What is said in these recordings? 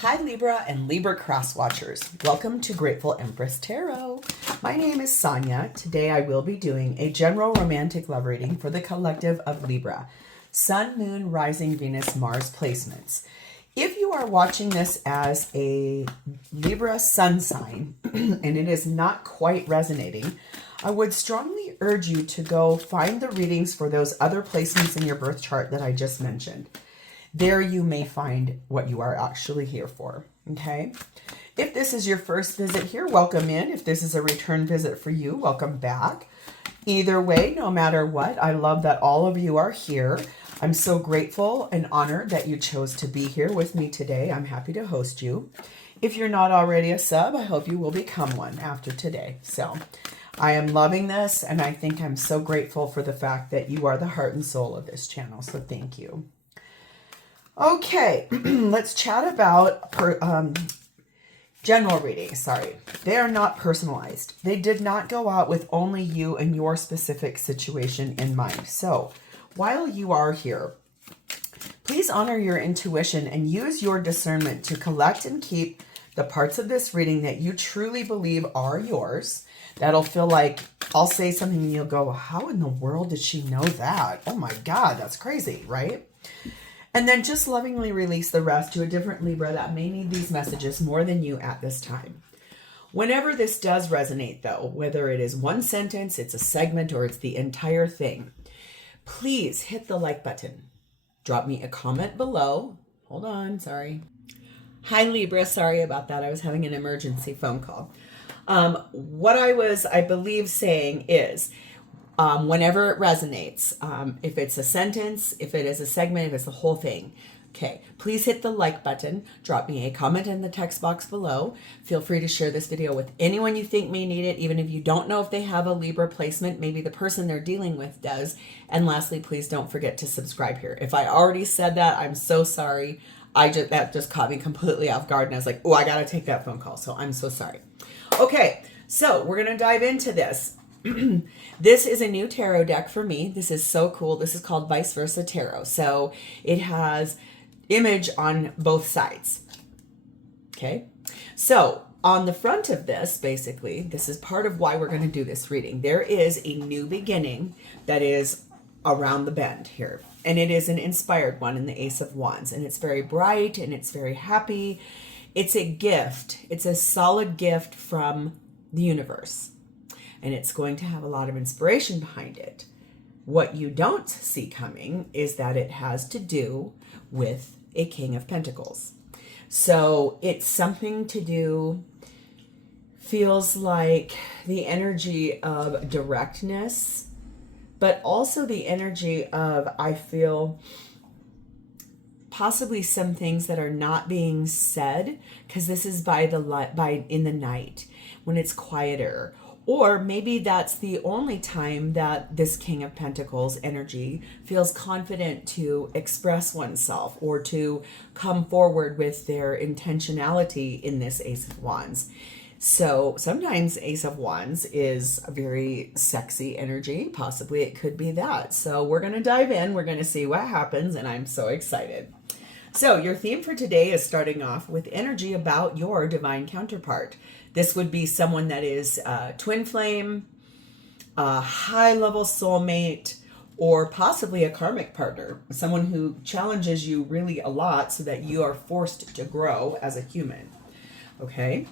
Hi Libra and Libra cross watchers. Welcome to Grateful Empress Tarot. My name is Sonia. Today I will be doing a general romantic love reading for the collective of Libra. Sun, Moon, Rising, Venus, Mars placements. If you are watching this as a Libra sun sign and it is not quite resonating, I would strongly urge you to go find the readings for those other placements in your birth chart that I just mentioned. There you may find what you are actually here for, okay? If this is your first visit here, welcome in. If this is a return visit for you, welcome back. Either way, no matter what, I love that all of you are here. I'm so grateful and honored that you chose to be here with me today. I'm happy to host you. If you're not already a sub, I hope you will become one after today. So I am loving this, and I think I'm so grateful for the fact that you are the heart and soul of this channel, so thank you. Okay, let's chat about general readings. Sorry, they are not personalized. They did not go out with only you and your specific situation in mind. So while you are here, please honor your intuition and use your discernment to collect and keep the parts of this reading that you truly believe are yours. That'll feel like I'll say something and you'll go, how in the world did she know that? Oh my God, that's crazy, right? And then just lovingly release the rest to a different Libra that may need these messages more than you at this time. Whenever this does resonate, though, whether it is one sentence, it's a segment, or it's the entire thing, please hit the like button. Drop me a comment below. Hold on, sorry. Hi, Libra. Sorry about that. I was having an emergency phone call. What I was, I believe, saying is, whenever it resonates, if it's a sentence, if it is a segment, if it's the whole thing, okay, please hit the like button. Drop me a comment in the text box below. Feel free to share this video with anyone you think may need it, even if you don't know if they have a Libra placement. Maybe the person they're dealing with does. And lastly, please don't forget to subscribe here. If I already said that, I'm so sorry. That just caught me completely off guard, and I was like, oh, I gotta take that phone call. So I'm so sorry. Okay, so we're gonna dive into this. This is a new tarot deck for me. This is so cool. This is called Viceversa Tarot. So it has image on both sides. Okay. So on the front of this, basically, this is part of why we're going to do this reading. There is a new beginning that is around the bend here. And it is an inspired one in the Ace of Wands. And it's very bright and it's very happy. It's a gift. It's a solid gift from the universe. And it's going to have a lot of inspiration behind it. What you don't see coming is that it has to do with a King of Pentacles. So it's something to do, feels like the energy of directness, but also the energy of, I feel, possibly some things that are not being said, because this is in the night when it's quieter. Or maybe that's the only time that this King of Pentacles energy feels confident to express oneself or to come forward with their intentionality in this Ace of Wands. So sometimes Ace of Wands is a very sexy energy. Possibly it could be that. So we're going to dive in. We're going to see what happens, and I'm so excited. So your theme for today is starting off with energy about your divine counterpart. This would be someone that is twin flame, a high-level soulmate, or possibly a karmic partner, someone who challenges you really a lot so that you are forced to grow as a human. Okay?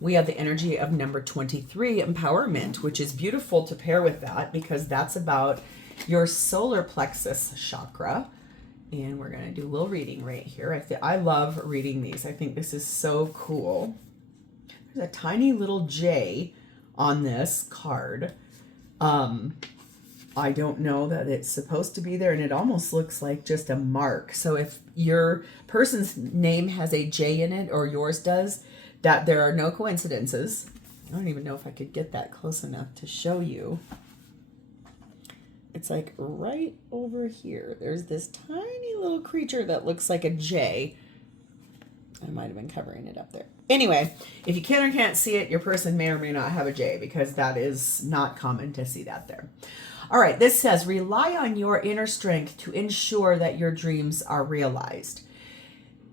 We have the energy of number 23, empowerment, which is beautiful to pair with that because that's about your solar plexus chakra. And we're going to do a little reading right here. I love reading these. I think this is so cool. There's a tiny little J on this card. I don't know that it's supposed to be there, and it almost looks like just a mark. So if your person's name has a J in it, or yours does, that there are no coincidences. I don't even know if I could get that close enough to show you. It's like right over here. There's this tiny little creature that looks like a J. I might have been covering it up there. Anyway, if you can or can't see it, your person may or may not have a J, because that is not common to see that there. All right, this says, rely on your inner strength to ensure that your dreams are realized.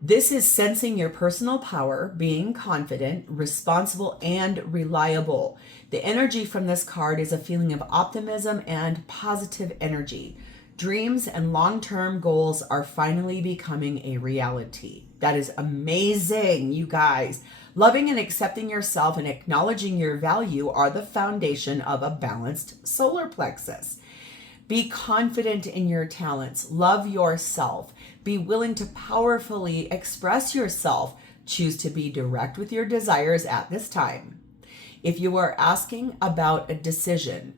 This is sensing your personal power, being confident, responsible, and reliable. The energy from this card is a feeling of optimism and positive energy. Dreams and long-term goals are finally becoming a reality. That is amazing, you guys. Loving and accepting yourself and acknowledging your value are the foundation of a balanced solar plexus. Be confident in your talents. Love yourself. Be willing to powerfully express yourself. Choose to be direct with your desires at this time. If you are asking about a decision,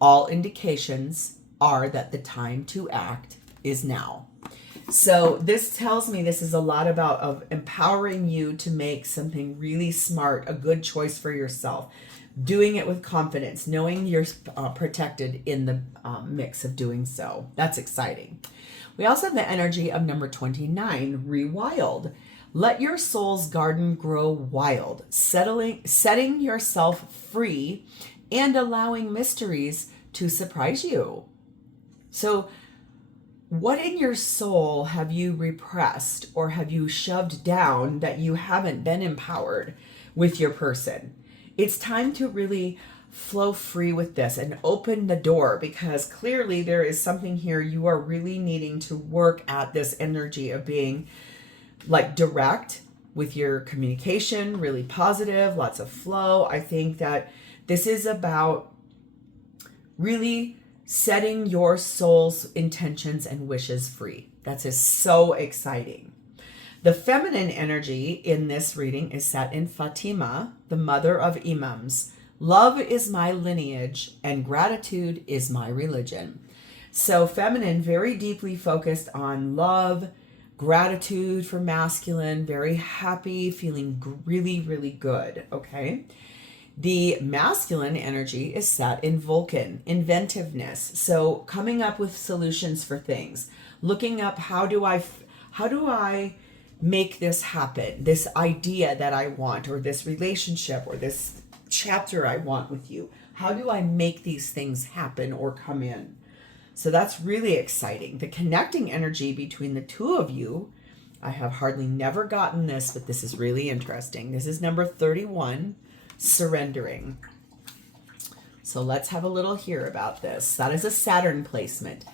all indications are that the time to act is now. So this tells me this is a lot about of empowering you to make something really smart, a good choice for yourself. Doing it with confidence, knowing you're protected in the mix of doing so. That's exciting. We also have the energy of number 29, Rewild. Let your soul's garden grow wild, setting yourself free and allowing mysteries to surprise you. So what in your soul have you repressed or have you shoved down that you haven't been empowered with your person? It's time to really flow free with this and open the door, because clearly there is something here you are really needing to work at, this energy of being like direct with your communication, really positive, lots of flow. I think that this is about really setting your soul's intentions and wishes free. That is so exciting. The feminine energy in this reading is set in Fatima, the mother of imams. Love is my lineage and gratitude is my religion. So feminine, very deeply focused on love, gratitude for masculine, very happy, feeling really, really good, okay? The masculine energy is set in Vulcan, inventiveness. So coming up with solutions for things, looking up how do I make this happen, this idea that I want, or this relationship, or this chapter I want with you. How do I make these things happen or come in? So that's really exciting. The connecting energy between the two of you, I have hardly never gotten this, but this is really interesting. This is number 31, surrendering. So let's have a little hear about this. That is a Saturn placement.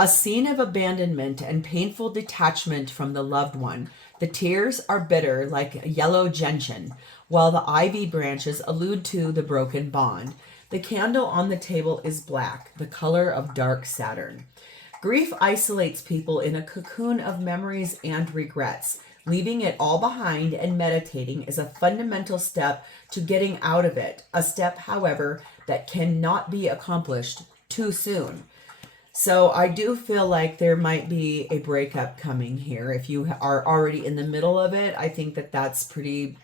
A scene of abandonment and painful detachment from the loved one. The tears are bitter like yellow gentian, while the ivy branches allude to the broken bond. The candle on the table is black, the color of dark Saturn. Grief isolates people in a cocoon of memories and regrets. Leaving it all behind and meditating is a fundamental step to getting out of it. A step, however, that cannot be accomplished too soon. So I do feel like there might be a breakup coming here. If you are already in the middle of it, I think that that's pretty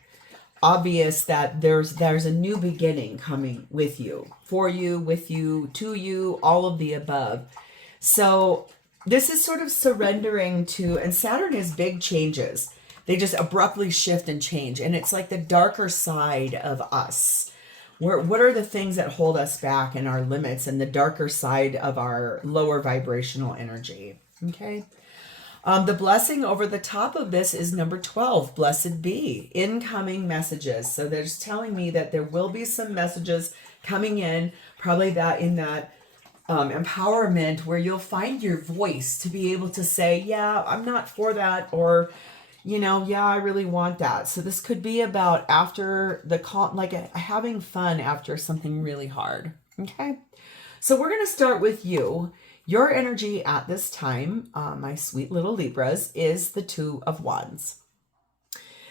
obvious that there's a new beginning coming with you, for you, with you, to you, all of the above. So this is sort of surrendering to, and Saturn is big changes. They just abruptly shift and change. And it's like the darker side of us. What are the things that hold us back and our limits, and the darker side of our lower vibrational energy? Okay. The blessing over the top of this is number 12, blessed be, incoming messages. So they're just telling me that there will be some messages coming in, probably that in that empowerment where you'll find your voice to be able to say, yeah, I'm not for that, or, you know, yeah, I really want that. So this could be about after the like having fun after something really hard. Okay. So we're going to start with you. Your energy at this time, my sweet little Libras, is the Two of Wands.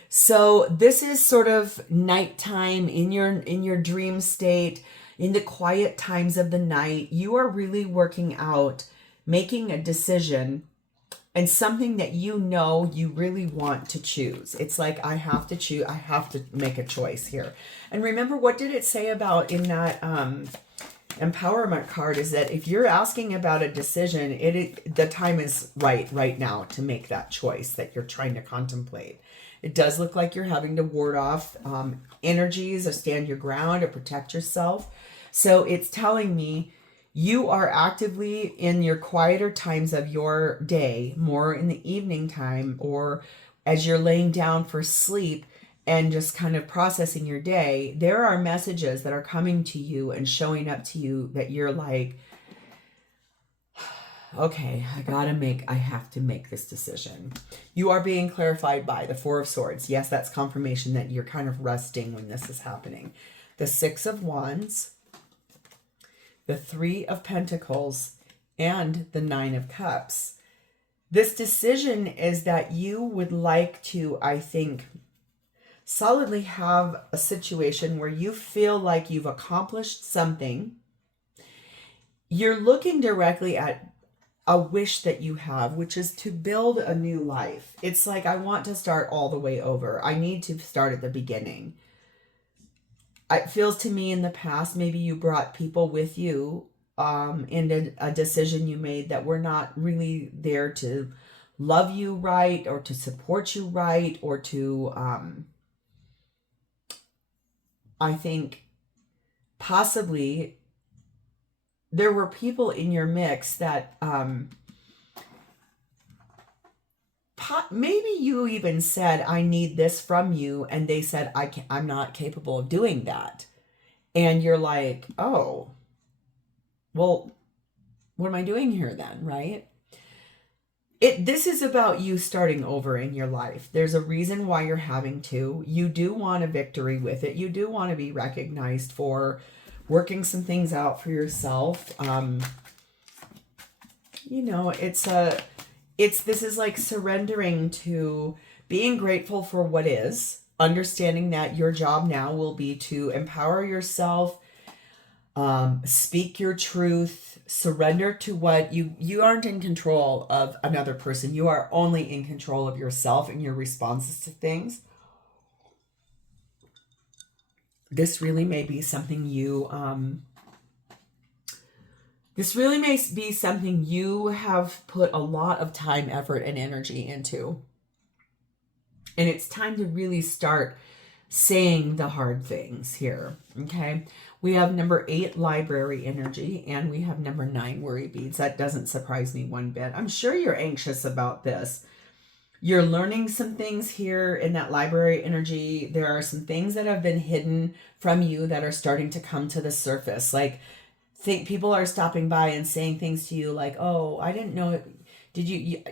So this is sort of nighttime in your dream state, in the quiet times of the night. You are really working out, making a decision, and something that you know you really want to choose. It's like, I have to choose, I have to make a choice here. And remember, what did it say about in that empowerment card is that if you're asking about a decision, the time is right now to make that choice that you're trying to contemplate. It does look like you're having to ward off energies, or stand your ground, or protect yourself. So it's telling me you are actively in your quieter times of your day, more in the evening time, or as you're laying down for sleep and just kind of processing your day, there are messages that are coming to you and showing up to you that you're like, okay, I have to make this decision. You are being clarified by the Four of Swords. Yes, that's confirmation that you're kind of resting when this is happening. The Six of Wands, the Three of Pentacles, and the Nine of Cups. This decision is that you would like to, I think, solidly have a situation where you feel like you've accomplished something. You're looking directly at a wish that you have, which is to build a new life. It's like, I want to start all the way over. I need to start at the beginning. It feels to me in the past, maybe you brought people with you in a decision you made that were not really there to love you right, or to support you right, or to, I think possibly there were people in your mix that maybe you even said, I need this from you, and they said, I'm not capable of doing that. And you're like, oh, well, what am I doing here then, right? This is about you starting over in your life. There's a reason why you're having to. You do want a victory with it. You do want to be recognized for working some things out for yourself. You know, this is like surrendering to being grateful for what is, understanding that your job now will be to empower yourself, speak your truth, surrender to what you aren't in control of another person. You are only in control of yourself and your responses to things. This really may be something you have put a lot of time, effort, and energy into. And it's time to really start saying the hard things here, okay? We have number 8, library energy, and we have number 9, worry beads. That doesn't surprise me one bit. I'm sure you're anxious about this. You're learning some things here in that library energy. There are some things that have been hidden from you that are starting to come to the surface. Like, people are stopping by and saying things to you like, oh, I didn't know, did you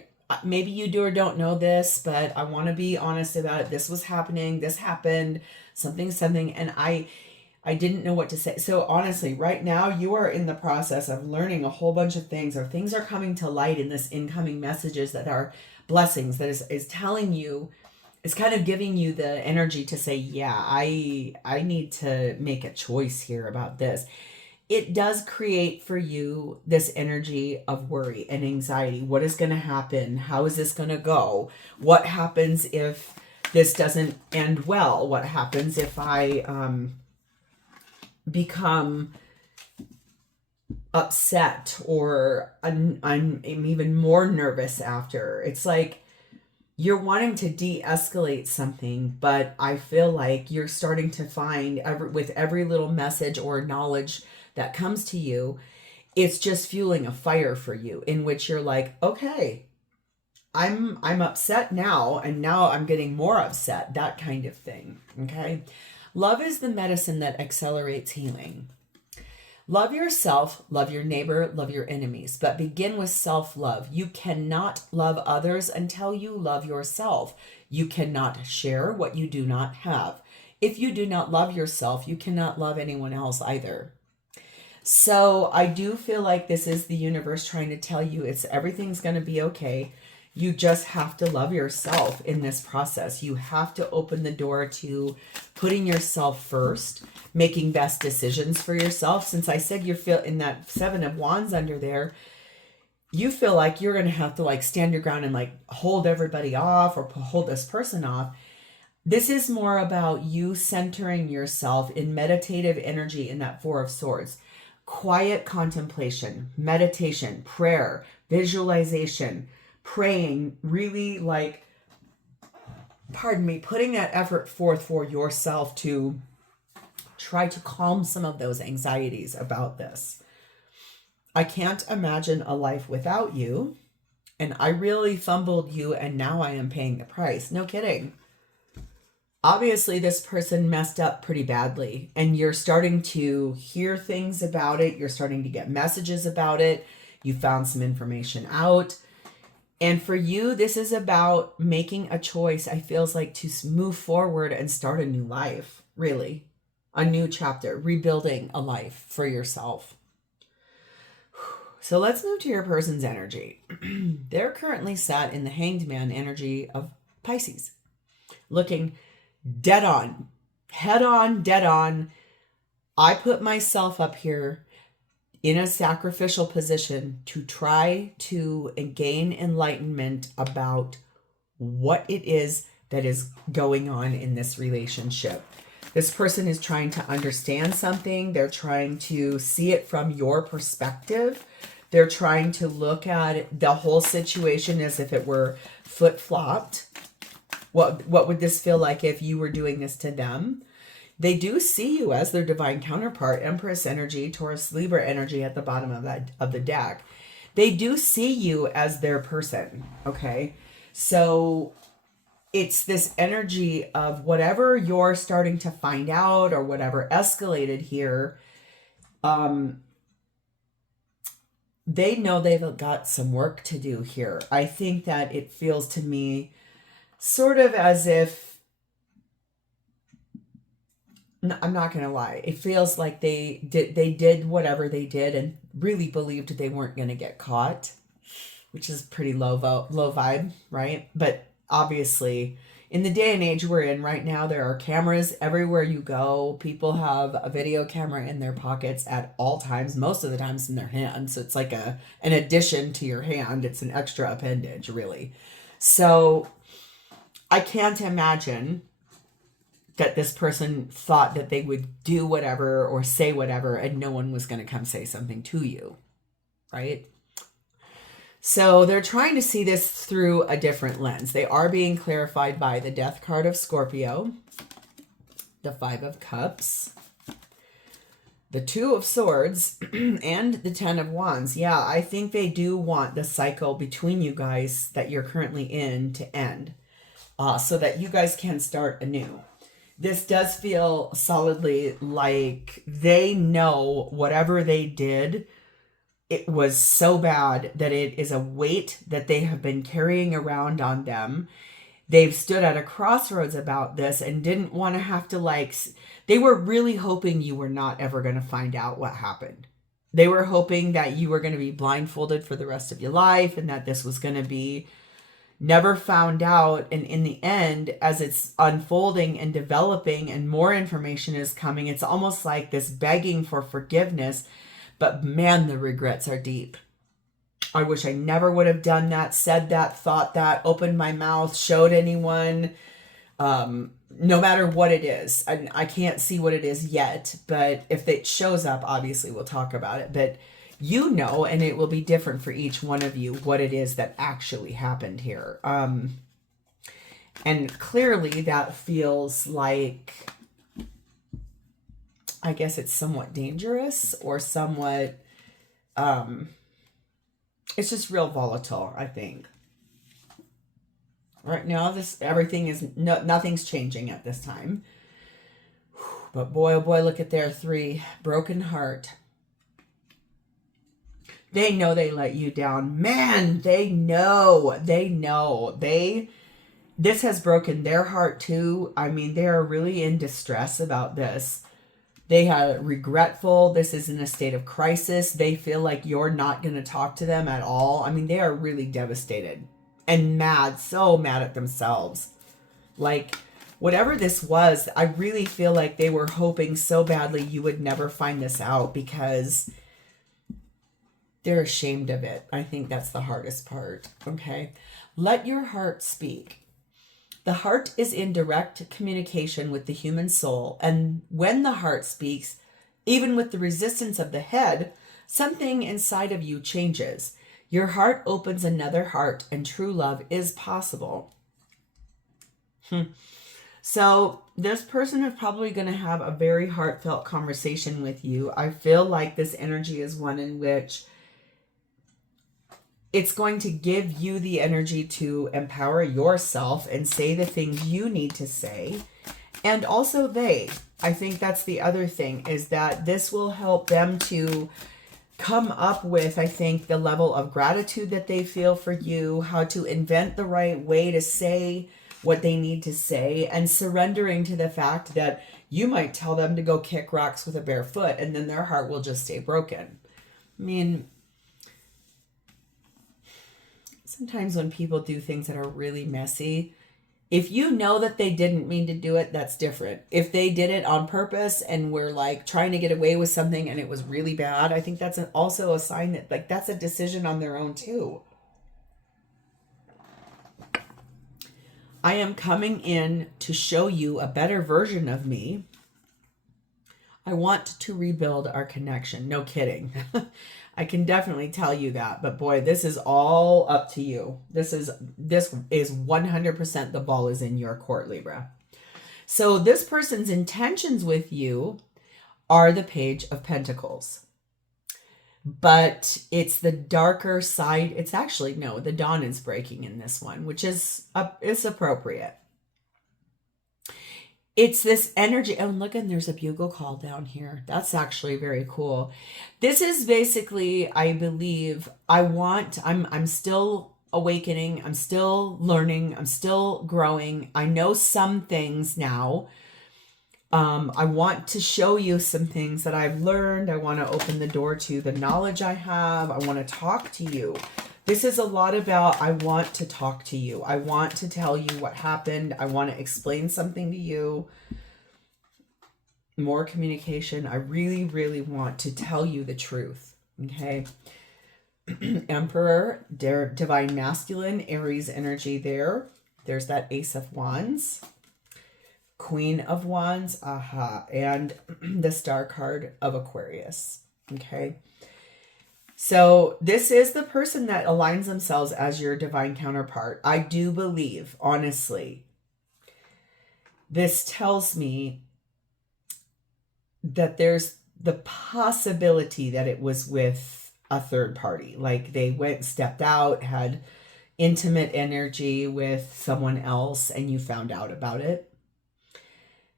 maybe you do or don't know this, but I want to be honest about it. This was happening. This happened. Something. And I didn't know what to say. So honestly, right now you are in the process of learning a whole bunch of things, or things are coming to light in this incoming messages that are blessings, that is telling you, it's kind of giving you the energy to say, yeah, I need to make a choice here about this. It does create for you this energy of worry and anxiety. What is going to happen? How is this going to go? What happens if this doesn't end well? What happens if I become upset, or I'm even more nervous after? It's like you're wanting to de-escalate something, but I feel like you're starting to find with every little message or knowledge that comes to you, it's just fueling a fire for you, in which you're like, okay, I'm upset now, and now I'm getting more upset, that kind of thing. Okay. Love is the medicine that accelerates healing. Love yourself, love your neighbor, love your enemies, but begin with self-love. You cannot love others until you love yourself. You cannot share what you do not have. If you do not love yourself, you cannot love anyone else either. So I do feel like this is the universe trying to tell you everything's going to be okay. You just have to love yourself in this process. You have to open the door to putting yourself first, making best decisions for yourself. Since I said you feel in that 7 of Wands under there, you feel like you're going to have to like stand your ground and like hold everybody off, or hold this person off. This is more about you centering yourself in meditative energy in that 4 of Swords. Quiet contemplation, meditation, prayer, visualization, praying, really like, putting that effort forth for yourself to try to calm some of those anxieties about this. I can't imagine a life without you. And I really fumbled you, and now I am paying the price. No kidding. Obviously, this person messed up pretty badly, and you're starting to hear things about it. You're starting to get messages about it. You found some information out. And for you, this is about making a choice, I feels like, to move forward and start a new life, really. A new chapter, rebuilding a life for yourself. So let's move to your person's energy. They're currently sat in the Hanged Man energy of Pisces, looking dead on, head on, dead on. I put myself up here in a sacrificial position to try to gain enlightenment about what it is that is going on in this relationship. This person is trying to understand something. They're trying to see it from your perspective. They're trying to look at the whole situation as if it were flip-flopped. What would this feel like if you were doing this to them? They do see you as their divine counterpart, Empress energy, Taurus, Libra energy at the bottom of the deck. They do see you as their person, okay? So it's this energy of whatever you're starting to find out or whatever escalated here. They know they've got some work to do here. I think that it feels to me sort of as if, I'm not going to lie, it feels like they did whatever they did and really believed they weren't going to get caught, which is pretty low vibe, right? But obviously, in the day and age we're in right now, there are cameras everywhere you go. People have a video camera in their pockets at all times, most of the times in their hand. So it's like an addition to your hand. It's an extra appendage, really. So I can't imagine that this person thought that they would do whatever or say whatever and no one was going to come say something to you, right? So they're trying to see this through a different lens. They are being clarified by the Death card of Scorpio, the Five of Cups, the Two of Swords, and the Ten of Wands. Yeah, I think they do want the cycle between you guys that you're currently in to end, so that you guys can start anew. This does feel solidly like they know whatever they did, it was so bad that it is a weight that they have been carrying around on them. They've stood at a crossroads about this and didn't want to have to they were really hoping you were not ever going to find out what happened. They were hoping that you were going to be blindfolded for the rest of your life and that this was going to be never found out. And in the end, as it's unfolding and developing and more information is coming, it's almost like this begging for forgiveness. But man, the regrets are deep. I wish I never would have done that, said that, thought that, opened my mouth, showed anyone, no matter what it is. I can't see what it is yet, but if it shows up, obviously we'll talk about it. But you know, and it will be different for each one of you, what it is that actually happened here. And clearly that feels like, I guess it's somewhat dangerous or somewhat, it's just real volatile, I think. Right now, everything is, nothing's changing at this time. But boy, oh boy, look at their 3, broken heart. They know they let you down. Man, they know. This has broken their heart too. I mean, they are really in distress about this. They are regretful. This is in a state of crisis. They feel like you're not going to talk to them at all. I mean, they are really devastated and mad, so mad at themselves. Like, whatever this was, I really feel like they were hoping so badly you would never find this out because they're ashamed of it. I think that's the hardest part, okay? Let your heart speak. The heart is in direct communication with the human soul, and when the heart speaks, even with the resistance of the head, something inside of you changes. Your heart opens another heart, and true love is possible. So this person is probably going to have a very heartfelt conversation with you. I feel like this energy is one in which It's going to give you the energy to empower yourself and say the things you need to say. And also I think that's the other thing, is that this will help them to come up with, I think, the level of gratitude that they feel for you, how to invent the right way to say what they need to say, and surrendering to the fact that you might tell them to go kick rocks with a bare foot and then their heart will just stay broken. I mean, sometimes when people do things that are really messy, if you know that they didn't mean to do it, that's different. If they did it on purpose and were like trying to get away with something and it was really bad, I think that's also a sign that like that's a decision on their own too. I am coming in to show you a better version of me. I want to rebuild our connection. No kidding. I can definitely tell you that, but boy, this is all up to you. This is 100% the ball is in your court, Libra. So this person's intentions with you are the Page of Pentacles. But it's the darker side. It's actually, no, the dawn is breaking in this one, which is appropriate. It's this energy. Oh, look, and there's a bugle call down here. That's actually very cool. This is basically, I believe, I'm still awakening. I'm still learning. I'm still growing. I know some things now. I want to show you some things that I've learned. I want to open the door to the knowledge I have. I want to talk to you. This is a lot about, I want to talk to you. I want to tell you what happened. I want to explain something to you. More communication. I really, really want to tell you the truth. Okay. Emperor, divine masculine, Aries energy there. There's that Ace of Wands. Queen of Wands. And the Star card of Aquarius. Okay. So this is the person that aligns themselves as your divine counterpart. I do believe, honestly, this tells me that there's the possibility that it was with a third party. Like they stepped out, had intimate energy with someone else, and you found out about it.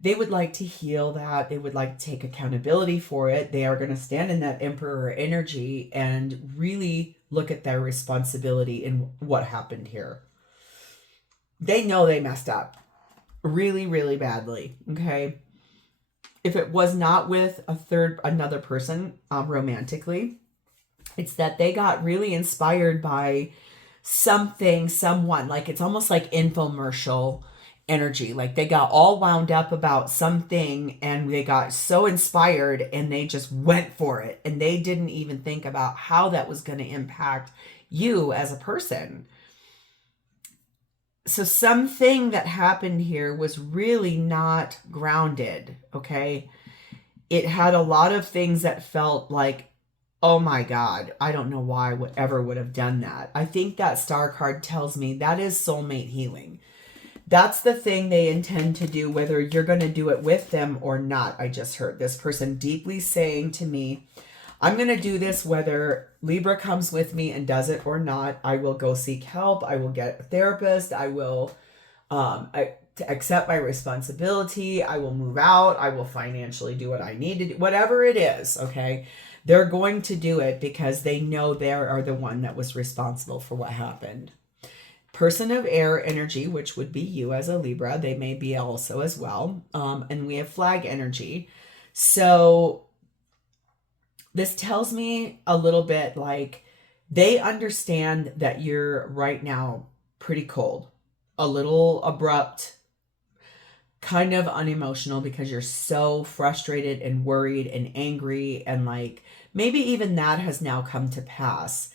They would like to heal that. They would like to take accountability for it. They are going to stand in that Emperor energy and really look at their responsibility in what happened here. They know they messed up really, really badly. Okay. If it was not with another person romantically, it's that they got really inspired by someone, like it's almost like infomercial energy. Like they got all wound up about something and they got so inspired and they just went for it. And they didn't even think about how that was going to impact you as a person. So something that happened here was really not grounded. Okay. It had a lot of things that felt like, oh my God, I don't know why whatever would have done that. I think that Star card tells me that is soulmate healing. That's the thing they intend to do, whether you're going to do it with them or not. I just heard this person deeply saying to me, I'm going to do this whether Libra comes with me and does it or not. I will go seek help. I will get a therapist. I will to accept my responsibility. I will move out. I will financially do what I need to do. Whatever it is, okay? They're going to do it because they know they are the one that was responsible for what happened. Person of air energy, which would be you as a Libra. They may be also as well. And we have flag energy. So this tells me a little bit like they understand that you're right now pretty cold, a little abrupt, kind of unemotional because you're so frustrated and worried and angry. And like maybe even that has now come to pass.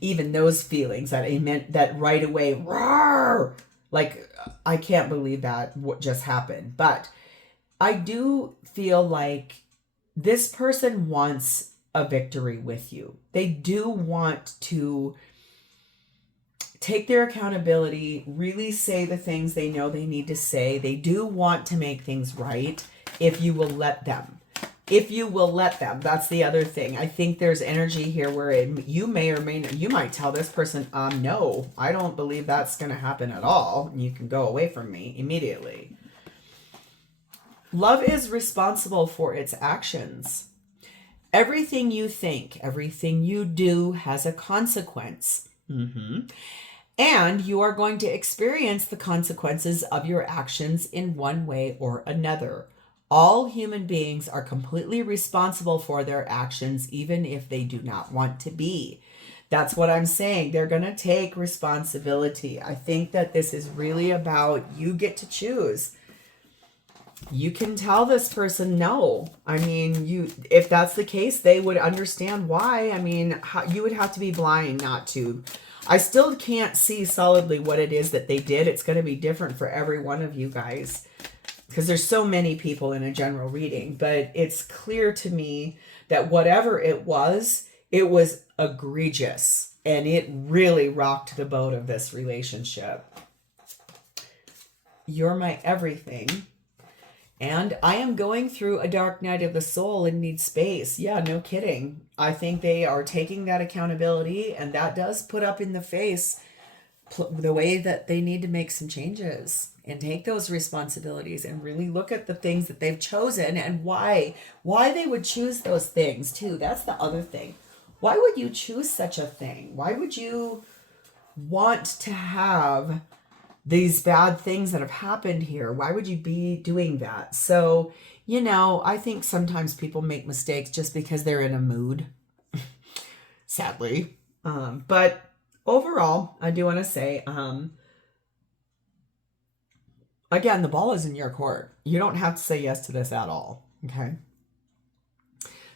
Even those feelings that I meant that right away, roar, like I can't believe that what just happened. But I do feel like this person wants a victory with you. They do want to take their accountability, really say the things they know they need to say. They do want to make things right if you will let them. if you will let them. That's the other thing. I think there's energy here where you may or may not, you might tell this person, no, I don't believe that's going to happen at all. And you can go away from me immediately. Love is responsible for its actions. Everything you think, everything you do has a consequence. And you are going to experience the consequences of your actions in one way or another. All human beings are completely responsible for their actions, even if they do not want to be. That's what I'm saying. They're going to take responsibility. I think that this is really about you get to choose. You can tell this person no. I mean, if that's the case, they would understand why. I mean, you would have to be blind not to. I still can't see solidly what it is that they did. It's going to be different for every one of you guys because there's so many people in a general reading. But it's clear to me that whatever it was egregious. And it really rocked the boat of this relationship. You're my everything. And I am going through a dark night of the soul and need space. Yeah, no kidding. I think they are taking that accountability, and that does put up in the face the way that they need to make some changes and take those responsibilities and really look at the things that they've chosen and why they would choose those things too. That's the other thing. Why would you choose such a thing? Why would you want to have these bad things that have happened here? Why would you be doing that? So, you know, I think sometimes people make mistakes just because they're in a mood, sadly. But overall, I do want to say, again, the ball is in your court. You don't have to say yes to this at all, okay?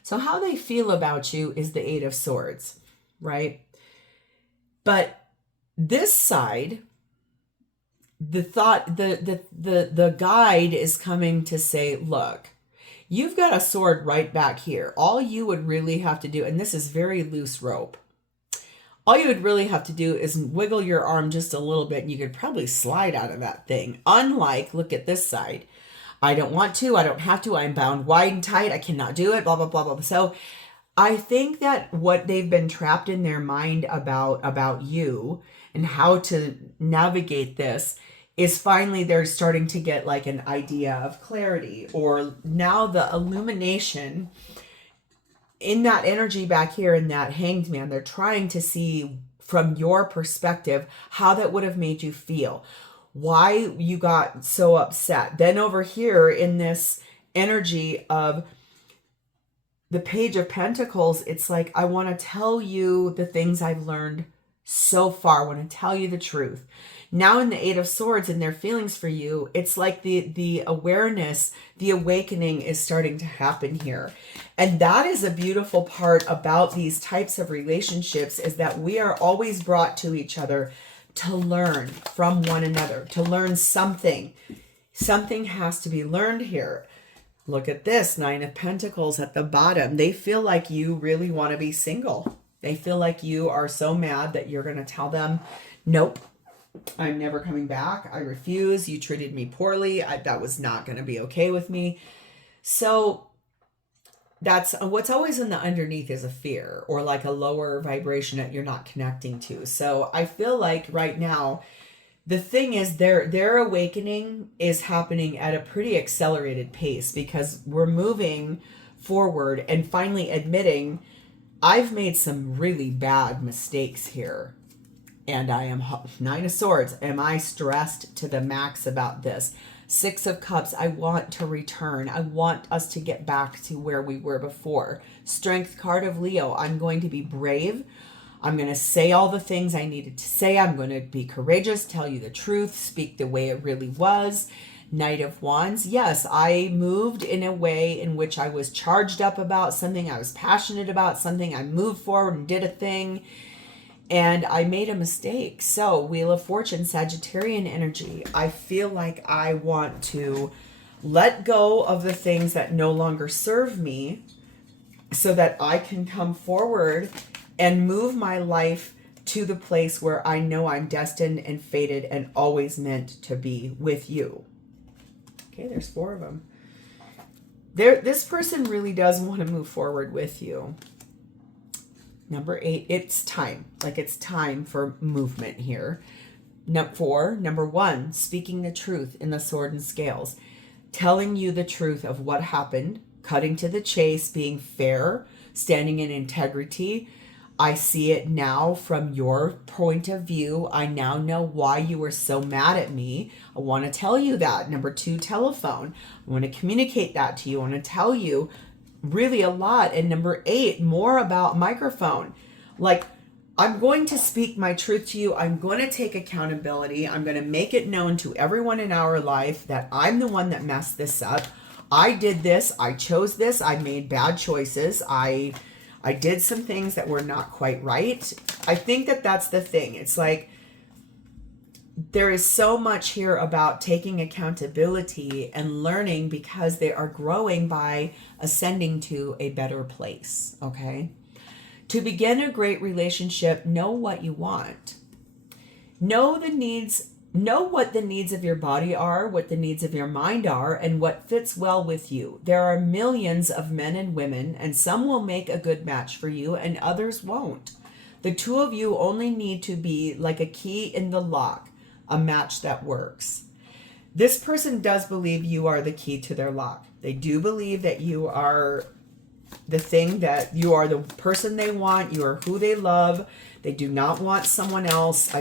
So how they feel about you is the Eight of Swords, right? But this side, the guide is coming to say, look, you've got a sword right back here. All you would really have to do, and this is very loose rope, all you would really have to do is wiggle your arm just a little bit and you could probably slide out of that thing. Unlike, look at this side. I don't want to, I don't have to, I'm bound wide and tight, I cannot do it, blah, blah, blah, blah. So I think that what they've been trapped in their mind about you and how to navigate this is finally they're starting to get like an idea of clarity, or now the illumination in that energy back here in that Hanged Man. They're trying to see from your perspective how that would have made you feel, why you got so upset. Then over here in this energy of the Page of Pentacles, it's like, I want to tell you the things I've learned so far. I want to tell you the truth. Now in the Eight of Swords and their feelings for you, it's like the awareness, the awakening is starting to happen here. And that is a beautiful part about these types of relationships, is that we are always brought to each other to learn from one another, to learn something. Something has to be learned here. Look at this, Nine of Pentacles at the bottom. They feel like you really want to be single. They feel like you are so mad that you're going to tell them, nope, I'm never coming back. I refuse. You treated me poorly. That was not going to be okay with me. So that's what's always in the underneath, is a fear or like a lower vibration that you're not connecting to. So I feel like right now, the thing is their awakening is happening at a pretty accelerated pace, because we're moving forward and finally admitting I've made some really bad mistakes here. And I am Nine of Swords. Am I stressed to the max about this? Six of Cups. I want to return. I want us to get back to where we were before. Strength card of Leo. I'm going to be brave. I'm going to say all the things I needed to say. I'm going to be courageous, tell you the truth, speak the way it really was. Knight of Wands. Yes, I moved in a way in which I was charged up about something. I was passionate about something. I moved forward and did a thing. And I made a mistake. So Wheel of Fortune, Sagittarian energy. I feel like I want to let go of the things that no longer serve me so that I can come forward and move my life to the place where I know I'm destined and fated and always meant to be with you. Okay, there's 4 of them. This person really does want to move forward with you. Number 8, it's time. Like, it's time for movement here. Number 1, speaking the truth in the Sword and Scales. Telling you the truth of what happened, cutting to the chase, being fair, standing in integrity. I see it now from your point of view. I now know why you were so mad at me. I want to tell you that. Number 2, telephone. I want to communicate that to you. I want to tell you really a lot. And number 8, more about microphone. Like, I'm going to speak my truth to you. I'm going to take accountability. I'm going to make it known to everyone in our life that I'm the one that messed this up. I did this. I chose this. I made bad choices. I did some things that were not quite right. I think that that's the thing. It's like there is so much here about taking accountability and learning, because they are growing by ascending to a better place, okay? To begin a great relationship, know what you want. Know what the needs of your body are, what the needs of your mind are, and what fits well with you. There are millions of men and women, and some will make a good match for you and others won't. The two of you only need to be like a key in the lock, a match that works. This person does believe you are the key to their lock. They do believe that you are the thing, that you are the person they want. You are who they love. They do not want someone else.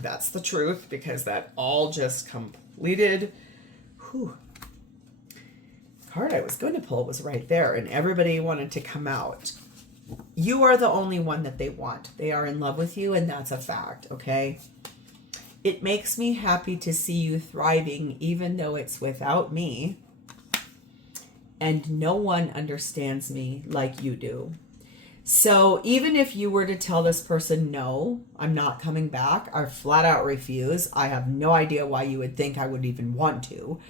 That's the truth, because that all just completed. Whew. Card I was going to pull was right there, and everybody wanted to come out. You are the only one that they want. They are in love with you, and that's a fact, okay? It makes me happy to see you thriving, even though it's without me. And no one understands me like you do. So even if you were to tell this person, no, I'm not coming back, I flat out refuse, I have no idea why you would think I would even want to.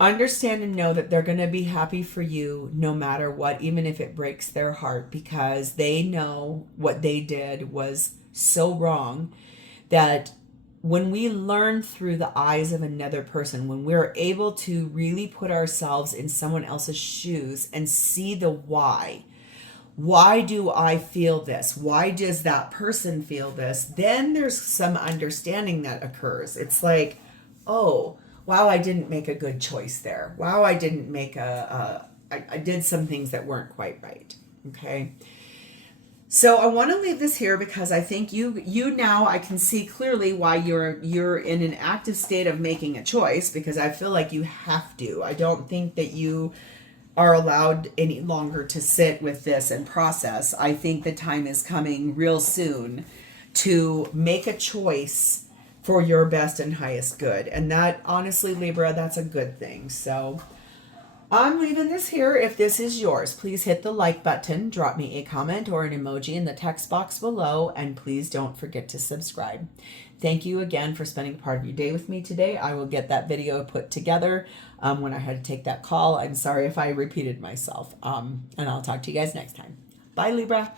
Understand and know that they're going to be happy for you no matter what, even if it breaks their heart, because they know what they did was so wrong, that when we learn through the eyes of another person, when we're able to really put ourselves in someone else's shoes and see the why do I feel this? Why does that person feel this? Then there's some understanding that occurs. It's like, oh, wow, I didn't make a good choice there. Wow, I didn't make I did some things that weren't quite right. Okay. So I want to leave this here, because I think you now, I can see clearly why you're in an active state of making a choice, because I feel like you have to. I don't think that you are allowed any longer to sit with this and process. I think the time is coming real soon to make a choice for your best and highest good. And that, honestly, Libra, that's a good thing. So I'm leaving this here. If this is yours, please hit the like button, drop me a comment or an emoji in the text box below, and please don't forget to subscribe. Thank you again for spending part of your day with me today. I will get that video put together when I had to take that call. I'm sorry if I repeated myself, and I'll talk to you guys next time. Bye, Libra.